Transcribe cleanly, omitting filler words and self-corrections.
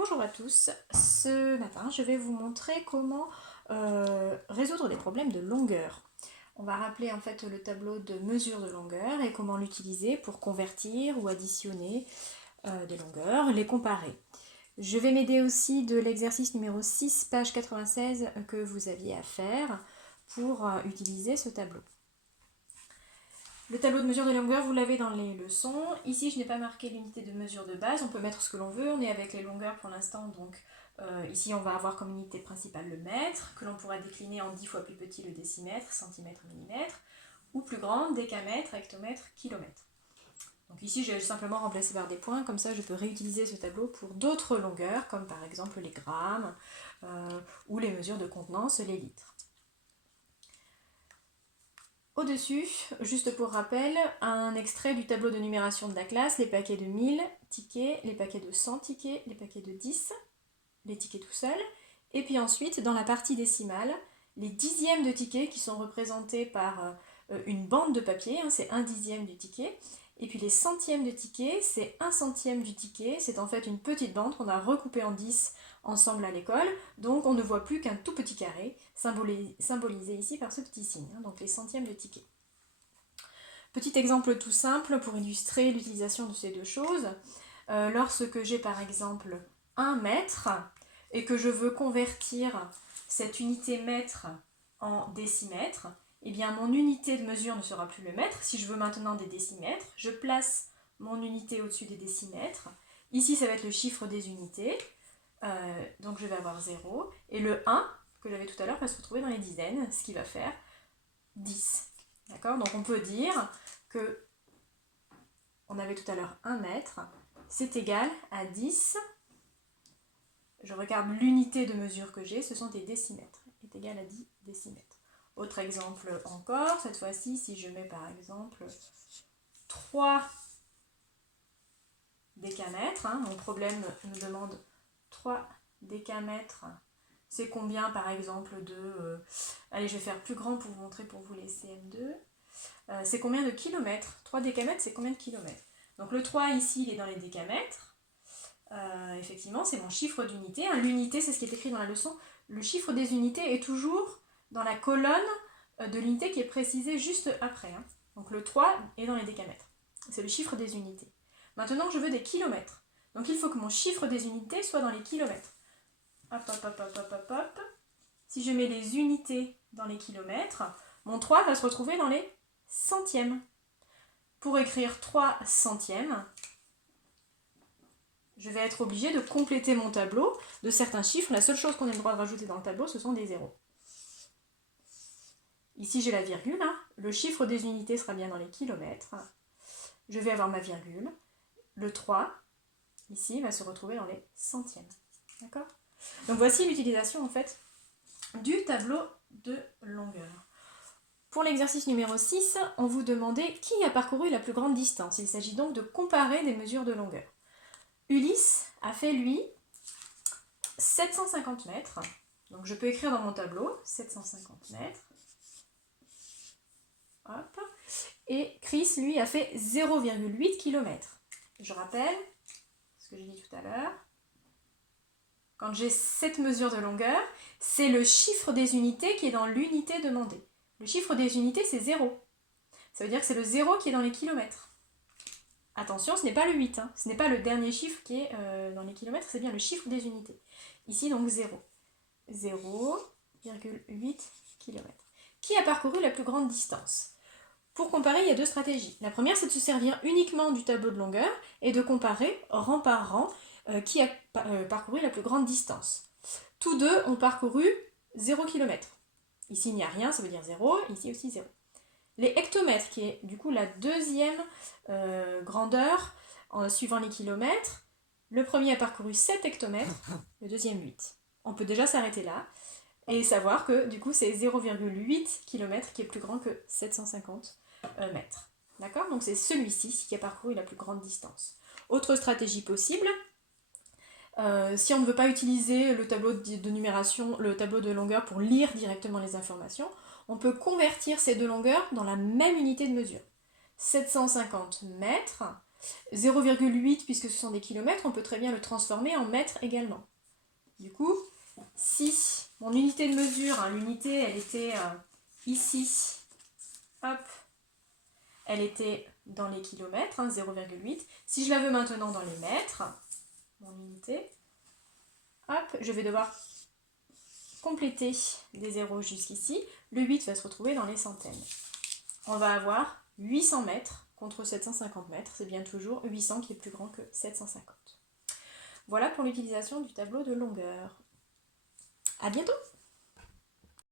Bonjour à tous, ce matin je vais vous montrer comment résoudre des problèmes de longueur. On va rappeler en fait le tableau de mesure de longueur et comment l'utiliser pour convertir ou additionner des longueurs, les comparer. Je vais m'aider aussi de l'exercice numéro 6, page 96 que vous aviez à faire pour utiliser ce tableau. Le tableau de mesure de longueur, vous l'avez dans les leçons. Ici, je n'ai pas marqué l'unité de mesure de base. On peut mettre ce que l'on veut. On est avec les longueurs pour l'instant. Donc ici, on va avoir comme unité principale le mètre, que l'on pourra décliner en 10 fois plus petit le décimètre, centimètre, millimètre, ou plus grande, décamètre, hectomètre, kilomètre. Donc ici, j'ai simplement remplacé par des points. Comme ça, je peux réutiliser ce tableau pour d'autres longueurs, comme par exemple les grammes ou les mesures de contenance, les litres. Au-dessus, juste pour rappel, un extrait du tableau de numération de la classe, les paquets de 1000 tickets, les paquets de 100 tickets, les paquets de 10, les tickets tout seuls, et puis ensuite, dans la partie décimale, les dixièmes de tickets qui sont représentés par une bande de papier, c'est 1/10 du ticket, et puis les centièmes de ticket, c'est 1/100 du ticket, c'est en fait une petite bande qu'on a recoupée en 10 ensemble à l'école, donc on ne voit plus qu'un tout petit carré, symbolisé ici par ce petit signe, donc les centièmes de ticket. Petit exemple tout simple pour illustrer l'utilisation de ces deux choses. Lorsque j'ai par exemple 1 mètre et que je veux convertir cette unité mètre en décimètre, eh bien mon unité de mesure ne sera plus le mètre. Si je veux maintenant des décimètres, je place mon unité au-dessus des décimètres. Ici, ça va être le chiffre des unités. Donc je vais avoir 0. Et le 1, que j'avais tout à l'heure, va se retrouver dans les dizaines, ce qui va faire 10. D'accord ? Donc on peut dire que on avait tout à l'heure 1 mètre, c'est égal à 10. Je regarde l'unité de mesure que j'ai, ce sont des décimètres, est égal à 10 décimètres. Autre exemple encore, cette fois-ci, si je mets par exemple 3 décamètres, mon problème me demande 3 décamètres, c'est combien par exemple de... allez, je vais faire plus grand pour vous montrer pour vous les CM2. C'est combien de kilomètres? 3 décamètres, c'est combien de kilomètres? Donc le 3 ici, il est dans les décamètres. Effectivement, c'est mon chiffre d'unité. L'unité, c'est ce qui est écrit dans la leçon. Le chiffre des unités est toujours dans la colonne de l'unité qui est précisée juste après. Donc le 3 est dans les décamètres. C'est le chiffre des unités. Maintenant, je veux des kilomètres. Donc il faut que mon chiffre des unités soit dans les kilomètres. Hop, hop, hop, hop, hop, hop, hop. Si je mets les unités dans les kilomètres, mon 3 va se retrouver dans les centièmes. Pour écrire 3 centièmes, je vais être obligée de compléter mon tableau de certains chiffres. La seule chose qu'on ait le droit de rajouter dans le tableau, ce sont des zéros. Ici, j'ai la virgule. Le chiffre des unités sera bien dans les kilomètres. Je vais avoir ma virgule. Le 3, ici, va se retrouver dans les centièmes. D'accord ? Donc voici l'utilisation en fait du tableau de longueur. Pour l'exercice numéro 6, on vous demandait qui a parcouru la plus grande distance. Il s'agit donc de comparer des mesures de longueur. Ulysse a fait, lui, 750 mètres. Donc je peux écrire dans mon tableau 750 mètres. Hop. Et Chris, lui, a fait 0,8 km. Je rappelle ce que j'ai dit tout à l'heure. Quand j'ai cette mesure de longueur, c'est le chiffre des unités qui est dans l'unité demandée. Le chiffre des unités, c'est 0. Ça veut dire que c'est le 0 qui est dans les kilomètres. Attention, ce n'est pas le 8, ce n'est pas le dernier chiffre qui est dans les kilomètres, c'est bien le chiffre des unités. Ici, donc 0. 0,8 km. Qui a parcouru la plus grande distance? Pour comparer, il y a deux stratégies. La première, c'est de se servir uniquement du tableau de longueur et de comparer rang par rang qui a parcouru la plus grande distance. Tous deux ont parcouru 0 km. Ici, il n'y a rien, ça veut dire 0. Ici aussi 0. Les hectomètres, qui est du coup la deuxième grandeur suivant les kilomètres, le premier a parcouru 7 hectomètres, le deuxième 8. On peut déjà s'arrêter là et savoir que du coup c'est 0,8 km qui est plus grand que 750 mètres. D'accord? Donc c'est celui-ci qui a parcouru la plus grande distance. Autre stratégie possible, si on ne veut pas utiliser le tableau de numération, le tableau de longueur pour lire directement les informations, on peut convertir ces deux longueurs dans la même unité de mesure. 750 mètres, 0,8, puisque ce sont des kilomètres, on peut très bien le transformer en mètres également. Du coup, si mon unité de mesure, hein, l'unité, elle était ici, hop, elle était dans les kilomètres, hein, 0,8. Si je la veux maintenant dans les mètres, mon unité, hop, je vais devoir compléter des zéros jusqu'ici. Le 8 va se retrouver dans les centaines. On va avoir 800 mètres contre 750 mètres. C'est bien toujours 800 qui est plus grand que 750. Voilà pour l'utilisation du tableau de longueur. À bientôt!